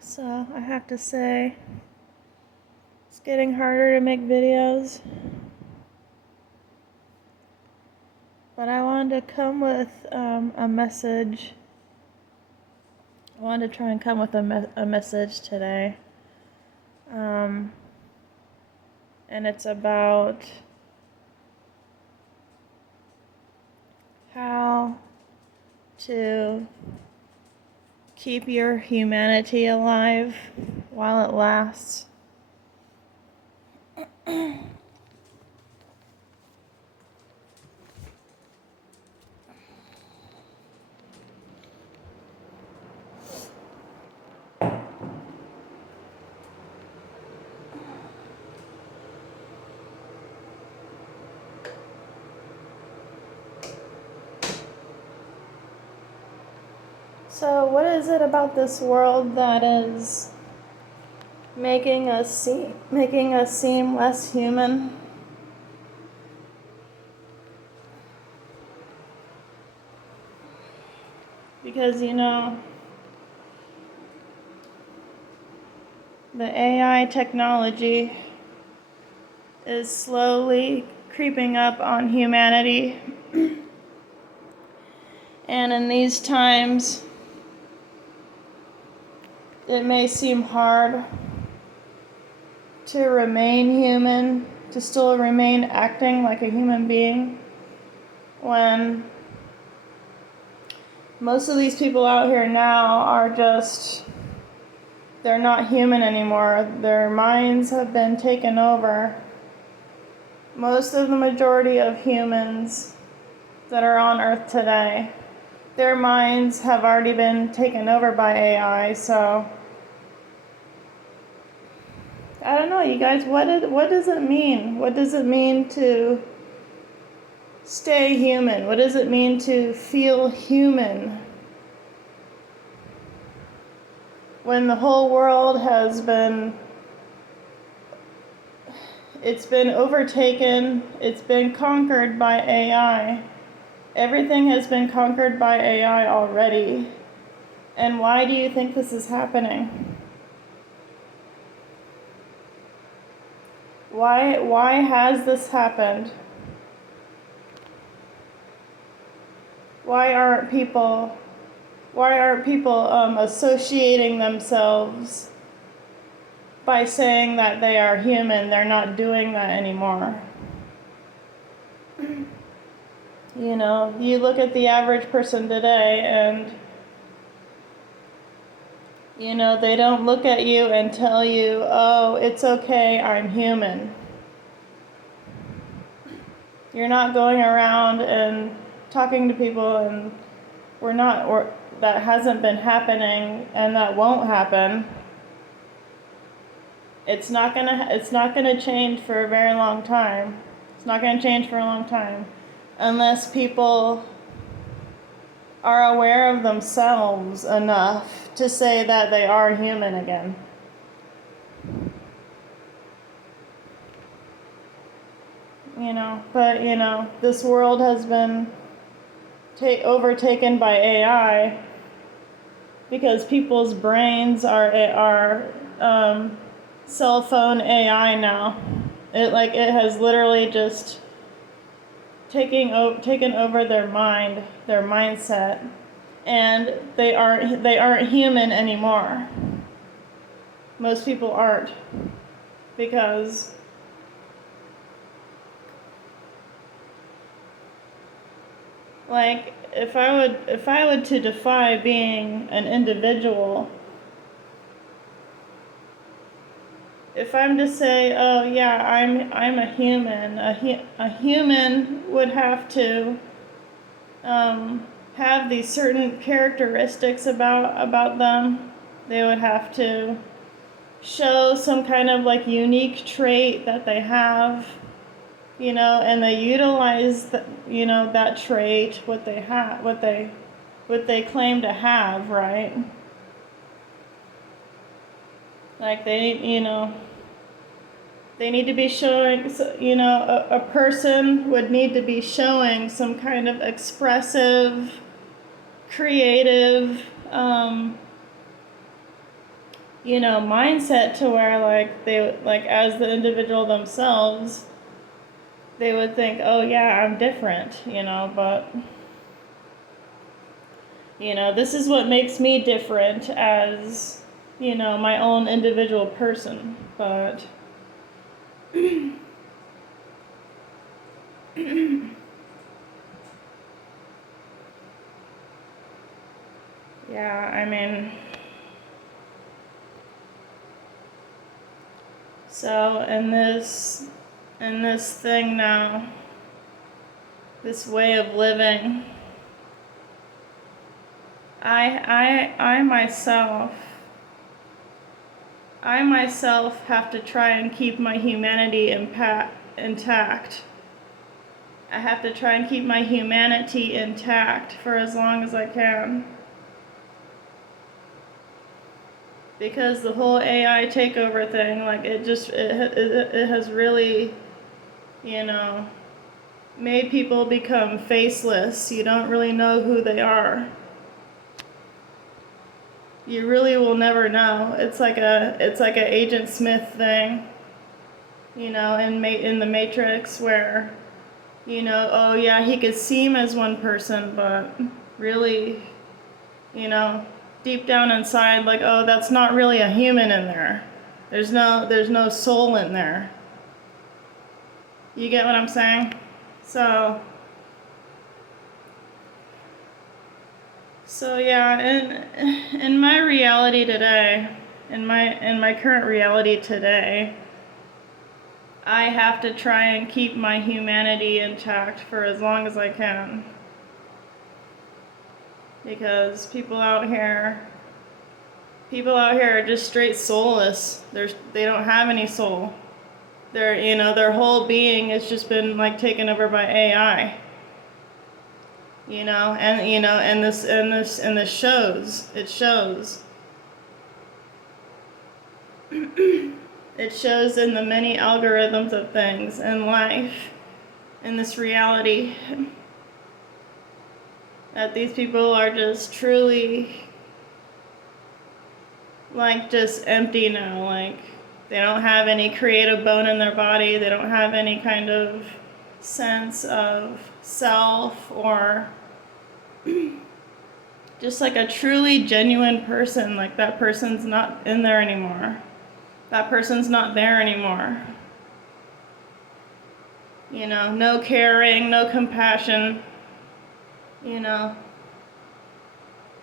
So I have to say, it's getting harder to make videos. But I wanted to come with a message. I wanted to try and come with a message today. And it's about how to keep your humanity alive while it lasts. So, what is it about this world that is making us seem less human? Because the AI technology is slowly creeping up on humanity. And in these times, it may seem hard to remain human, to still remain acting like a human being, when most of these people out here now are they're not human anymore. Their minds have been taken over. Most of the majority of humans that are on Earth today, their minds have already been taken over by AI, so I don't know, you guys, what does it mean? What does it mean to stay human? What does it mean to feel human? When the whole world it's been overtaken, it's been conquered by AI. Everything has been conquered by AI already. And why do you think this is happening? Why has this happened? Why aren't people associating themselves by saying that they are human? They're not doing that anymore. You look at the average person today and they don't look at you and tell you, oh, it's okay, I'm human. You're not going around and talking to people, and that hasn't been happening, and that won't happen. It's not gonna change for a very long time. It's not gonna change for a long time unless people are aware of themselves enough to say that they are human again. But this world has been overtaken by AI because people's brains are cell phone AI now. It has literally just taken over their mindset, and they aren't human anymore. Most people aren't, because if I would to define being an individual, if I'm to say, oh yeah, I'm a human, a human would have to have these certain characteristics about them. They would have to show some kind of unique trait that they have, and they utilize that trait, what they claim to have, right? They need to be showing, a person would need to be showing some kind of expressive, creative mindset to where like they like as the individual themselves, they would think, oh yeah, I'm different, but this is what makes me different as, my own individual person. But yeah, I mean, so in this thing now, this way of living, I myself have to try and keep my humanity intact. I have to try and keep my humanity intact for as long as I can. Because the whole AI takeover thing, like it has really, made people become faceless. You don't really know who they are. You really will never know. It's like a Agent Smith thing, in the Matrix where, oh yeah, he could seem as one person, but really, deep down inside, like, oh, that's not really a human in there. There's no soul in there. You get what I'm saying? So yeah, in my reality today, in my current reality today, I have to try and keep my humanity intact for as long as I can. Because people out here are just straight soulless. They don't have any soul. Their whole being has just been like taken over by AI. And this shows. It shows. It shows in the many algorithms of things in life, in this reality, that these people are just truly like just empty now. Like they don't have any creative bone in their body. They don't have any kind of sense of self or just like a truly genuine person. Like that person's not in there anymore. That person's not there anymore. No caring, no compassion,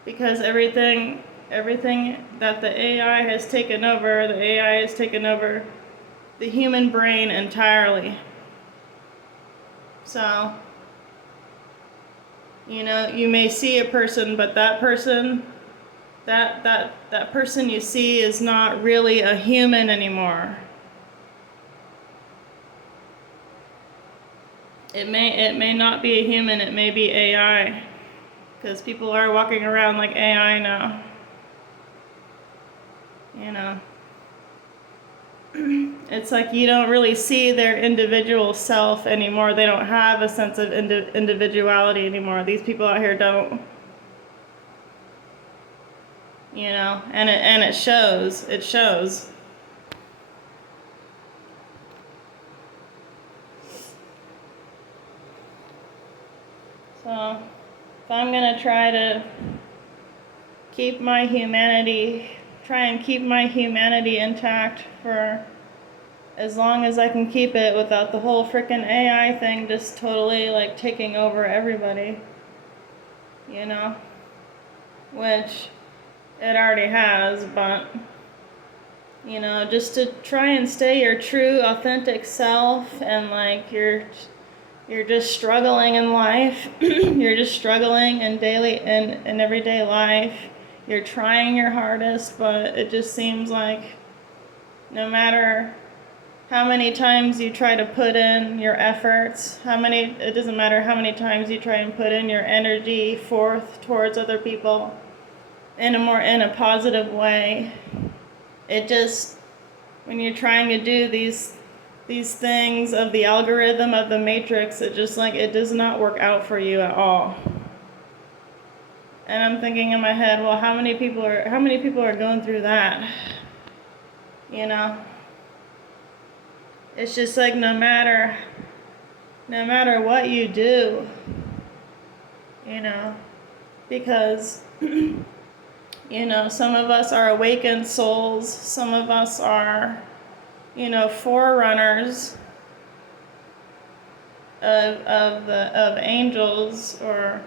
because everything that the AI has taken over, the human brain entirely. So, you may see a person, but that person you see is not really a human anymore. It may not be a human, it may be AI. Because people are walking around like AI now. It's like you don't really see their individual self anymore. They don't have a sense of individuality anymore. These people out here don't. And it shows. It shows. So, if I'm gonna try and keep my humanity intact for as long as I can keep it without the whole frickin' AI thing just totally like taking over everybody, which it already has, but just to try and stay your true authentic self and like you're just struggling in life. You're just struggling in everyday life. You're trying your hardest, but it just seems like no matter how many times you try to put in your efforts, it doesn't matter how many times you try and put in your energy forth towards other people in a positive way. It just, when you're trying to do these things of the algorithm of the matrix, it does not work out for you at all. And I'm thinking in my head, well, how many people are going through that? you know. It's just like no matter what you do, you know, because you know, some of us are awakened souls, some of us are, you know, forerunners of angels or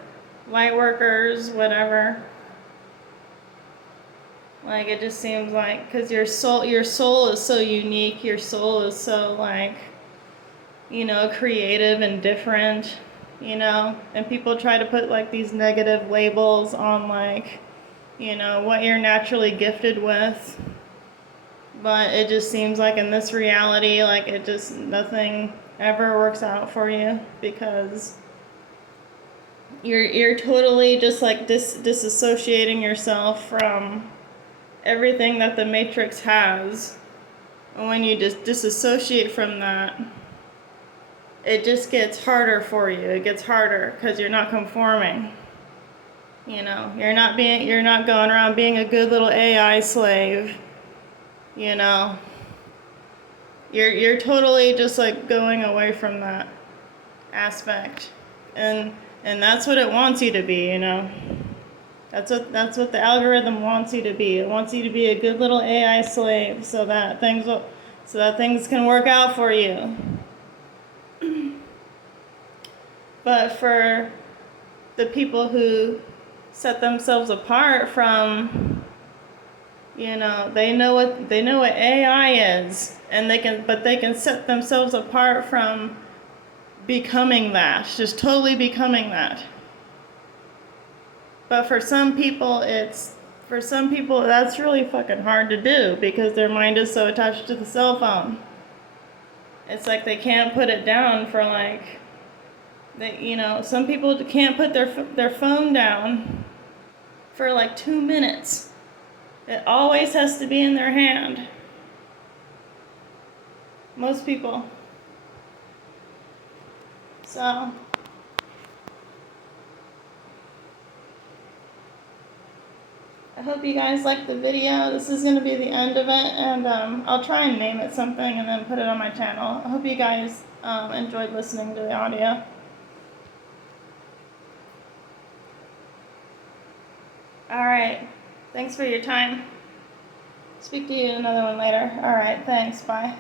light workers, whatever. Like it just seems like, because your soul is so unique, your soul is so like, you know, creative and different, you know, and people try to put like these negative labels on like, you know, what you're naturally gifted with, but it just seems like in this reality, like it just, nothing ever works out for you, because you're totally just like disassociating yourself from everything that the Matrix has. And when you just disassociate from that, it just gets harder for you. It gets harder because you're not conforming. You know, you're not going around being a good little AI slave. You know, you're totally just like going away from that aspect, and that's what it wants you to be. You know, that's what the algorithm wants you to be. It wants you to be a good little AI slave, so that things can work out for you. But for the people who set themselves apart from, you know, they know what AI is, and they can set themselves apart from becoming that, just totally becoming that. But for some people that's really fucking hard to do, because their mind is so attached to the cell phone. It's like they can't put it down for like, you know, some people can't put their phone down for like 2 minutes. It always has to be in their hand. Most people. So I hope you guys liked the video. This is going to be the end of it, and I'll try and name it something and then put it on my channel. I hope you guys enjoyed listening to the audio. Alright, thanks for your time. Speak to you in another one later. Alright, thanks, bye.